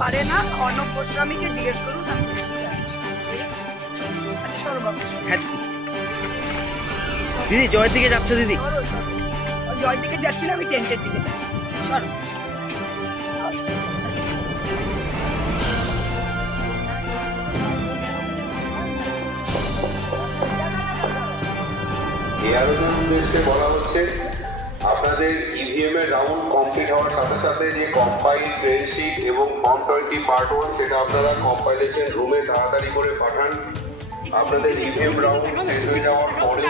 পারে না, অর্ণব গোস্বামীকে জিজ্ঞেস করুন। আচ্ছা সরো বাবু। হ্যাঁ দিদি, জয়ের দিকে যাচ্ছ দিদি? জয়ের দিকে যাচ্ছি না, আমি টেন্টের দিকে যাচ্ছি। সরো। এই আলোচনার উদ্দেশ্যে বলা হচ্ছে আপনাদের ইভিএম এর রাউন্ড কমপ্লিট হওয়ার সাথে সাথে যে কম্পাইল ট্রেন শিট এবং ফর্ম 20 পার্ট 1 সেটা আপনারা কম্পাইলেশন রুমে তাড়াতাড়ি করে পাঠান। আপনাদের ইভিএম রাউন্ড শেষ হয়ে যাওয়ার পরে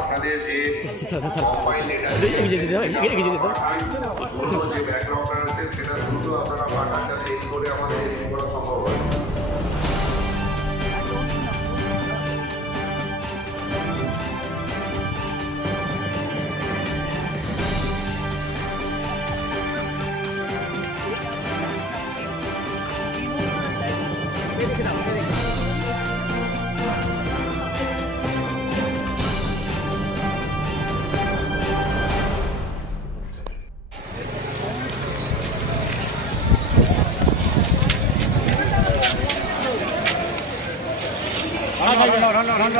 আপনাদের যে কম্পাইল লেটার যে ব্যাকগ্রাউন্ডটা রয়েছে সেটা দ্রুত আপনারা পাঠান, যাতে এই করে আমাদের এডিট করা সম্ভব হয়। ঢন্ড